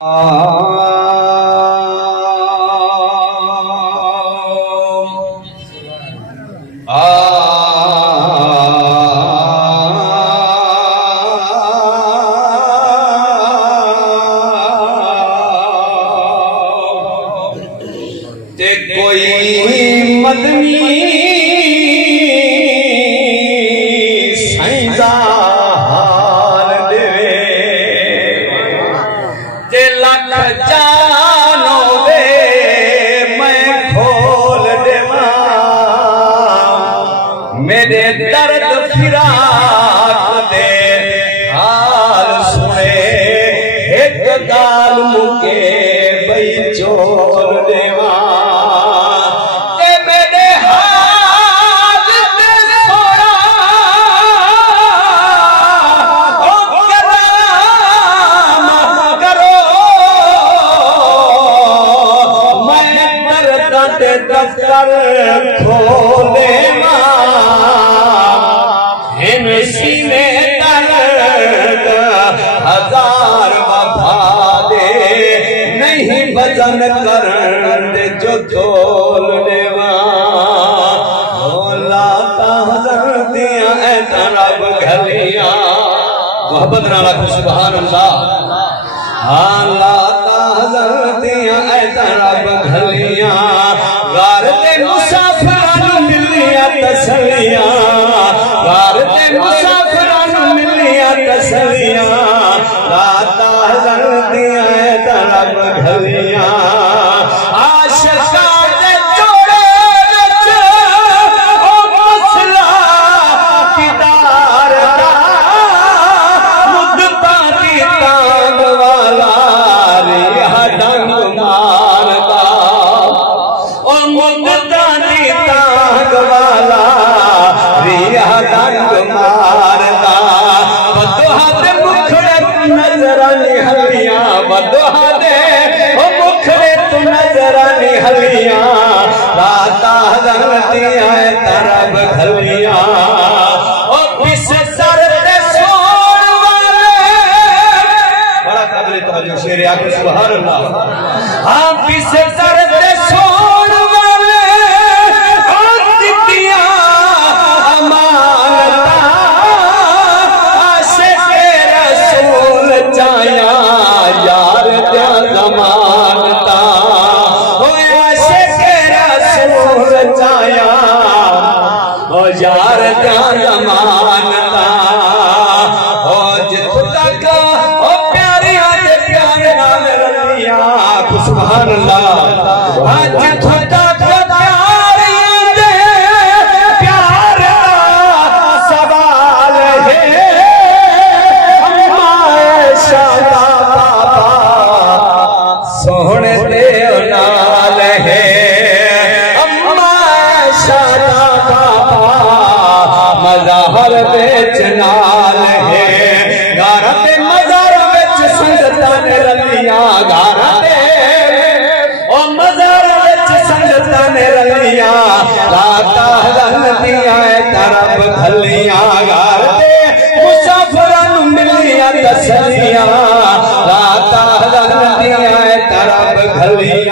ते कोई मदनी सैंदा हाल देवे जे लख जानो दे मैं खोल देवा मेरे दर्द फिराक दे हाल सुने एक गाल मुके बई चोल देवा दफ्तर खोले सीने दर्द हजार वफा दे नहीं वजन कर जो तोल देवा लाता हजर दिया तरब घलिया मोहब्बत नाला सुभान अल्लाह लाता हजर दिया तरब घलिया मुसाफिरान मिलिया तसलिया मुसाफिरान मिलिया तसलिया लाता हज़र दिया तरब घलिया आशिका दे जोड़े नच ओ मसला दीदार दा मुद्दता दी तांग वाला रिहा डंग मारदा ओ मुद्दता दी तांग वाला रिहा डंग मारदा बदोहा दे मुखड़े नजर निहलिया बदोहा दे ओ मुखड़े तू नजर निहलिया लाता हज़र दिया तरब घलिया ओ पिस सर दे सोन वाले बड़ा कदर तवज्जो शेर आके सुभान अल्लाह हां पिस सर दे सोन वाले और दितिया अमानता आशिक रसूल चाया यार त्या जमानता ओ आशिक रसूल चाया ओ यार त्या जमानता ओ जित तक ओ प्यारियां दे प्यार नाल रलिया सुभान अल्लाह जित तक प्यारियां दे प्यार सवाल है शादा बाबा सोहने दे नाल है अम्मा शादा बाबा मज़हर बेच नाल है गारा ते मज़हर बेच संगतां ने रलिया गारा ते ओ मज़हर बेच संगतां ने रलिया लाता हज़र दिया तरब घलिया गारा ते मुसाफिरान मिलिया तसलिया लाता हज़र दिया तरब घलिया।